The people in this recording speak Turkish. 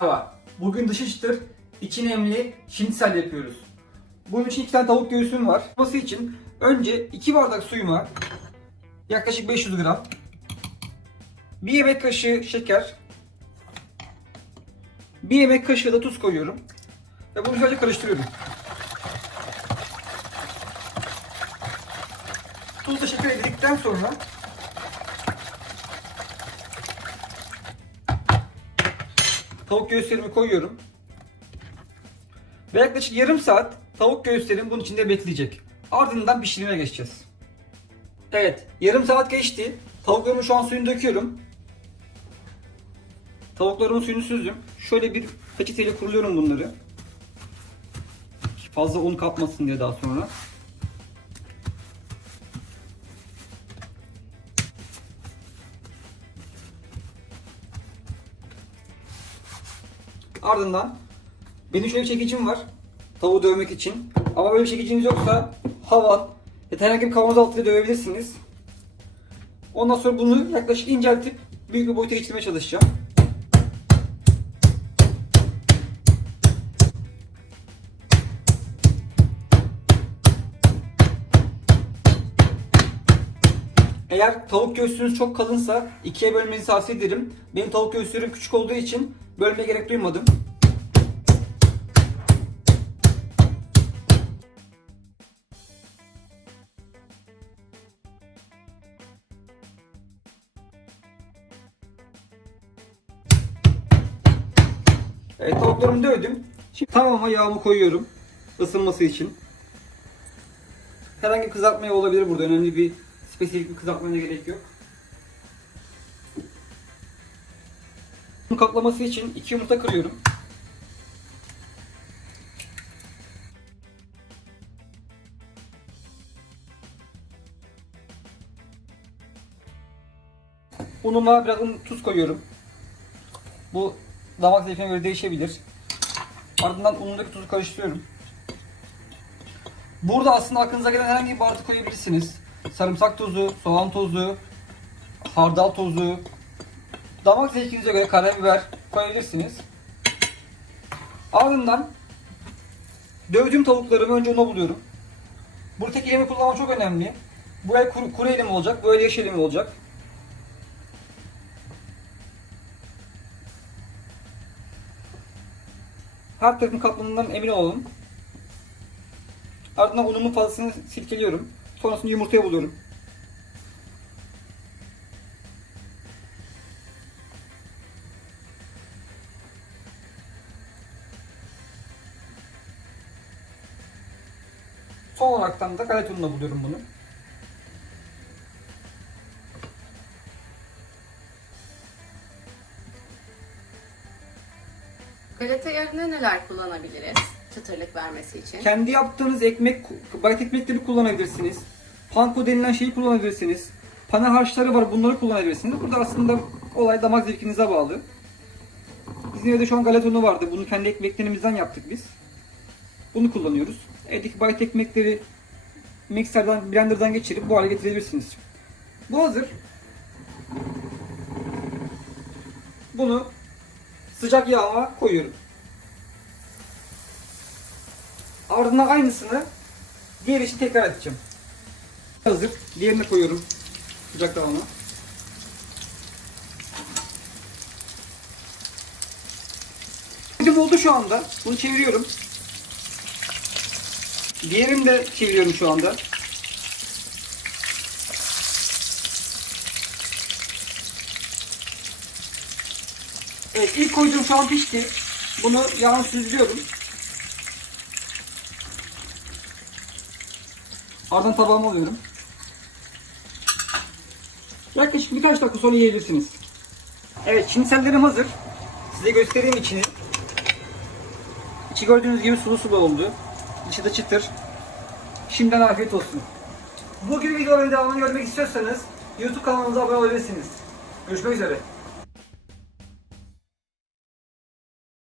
Merhaba. Bugün dışı çıtır, içi nemli şinitsel yapıyoruz. Bunun için iki tane tavuk göğsüm var. Yapması için önce 2 bardak suyuma yaklaşık 500 gram, bir yemek kaşığı şeker, bir yemek kaşığı da tuz koyuyorum ve bunu güzelce karıştırıyorum. Tuz da şeker ekledikten sonra tavuk göğüslerimi koyuyorum. Ve yaklaşık yarım saat tavuk göğüslerim bunun içinde bekleyecek. Ardından pişirmeye geçeceğiz. Evet, yarım saat geçti. Tavuklarımın şu an suyunu döküyorum. Tavuklarımın suyunu süzdüm. Şöyle bir peçeteyle kuruluyorum bunları. Fazla un kapmasın diye daha sonra. Ardından benim şöyle bir çekicim var. Tavuğu dövmek için. Ama böyle bir çekiciniz yoksa havan ya herhangi bir kavanoz altıyla dövebilirsiniz. Ondan sonra bunu yaklaşık inceltip büyük bir boyuta geçirmeye çalışacağım. Eğer tavuk göğsünüz çok kalınsa ikiye bölmenizi tavsiye ederim. Benim tavuk göğüslerim küçük olduğu için bölmeye gerek duymadım. Evet tavuklarımı dövdüm. Şimdi tamama yağımı koyuyorum. ısınması için. Herhangi kızartmaya olabilir burada. Önemli bir spesifik bir kızartmaya gerek yok. Bunu kaplaması için iki yumurta kırıyorum. Unuma biraz un, tuz koyuyorum. Bu damak zevkine göre değişebilir. Ardından unundaki tuzu karıştırıyorum. Burada aslında aklınıza gelen herhangi bir baharatı koyabilirsiniz. Sarımsak tozu, soğan tozu, hardal tozu, damak zevkinize göre karabiber koyabilirsiniz. Ardından dövdüğüm tavuklarımı önce una buluyorum. Burada tek elimi kullanmak çok önemli. Bu el kuru, kuru elim olacak, bu el yaş elim olacak. Her tarafın kaplanından emin olalım. Ardından unumun fazlasını silkeliyorum. Sonrasında yumurtaya buluyorum. Son olaraktan da galeta buluyorum bunu. Galeta yerine neler kullanabiliriz çıtırlık vermesi için? Kendi yaptığınız ekmek, bayat ekmekleri kullanabilirsiniz. Panko denilen şeyi kullanabilirsiniz. Pane harçları var bunları kullanabilirsiniz. Burada aslında olay damak zevkinize bağlı. Bizim evde şu an galeta unu vardı. Bunu kendi ekmeklerimizden yaptık biz. Bunu kullanıyoruz. Evdeki bayat ekmekleri mikserden, blenderdan geçirip bu hale getirebilirsiniz. Bu hazır. Bunu sıcak yağma koyuyorum. Ardından aynısını diğer için tekrar edeceğim. Hazır. Diğerine koyuyorum. Sıcak tavana. Bizim oldu şu anda. Bunu çeviriyorum. Diğerini de çeviriyorum şu anda. Evet ilk koyduğum şu an pişti. Bunu yağını süzüyorum. Ardından tabağıma alıyorum. Yaklaşık birkaç dakika sonra yiyebilirsiniz. Evet şinitsellerim hazır. Size göstereyim içini. İçi gördüğünüz gibi sulu sulu oldu. İçi de çıtır. Şimdiden afiyet olsun. Bu gibi videoların devamını görmek istiyorsanız YouTube kanalımıza abone olabilirsiniz. Görüşmek üzere.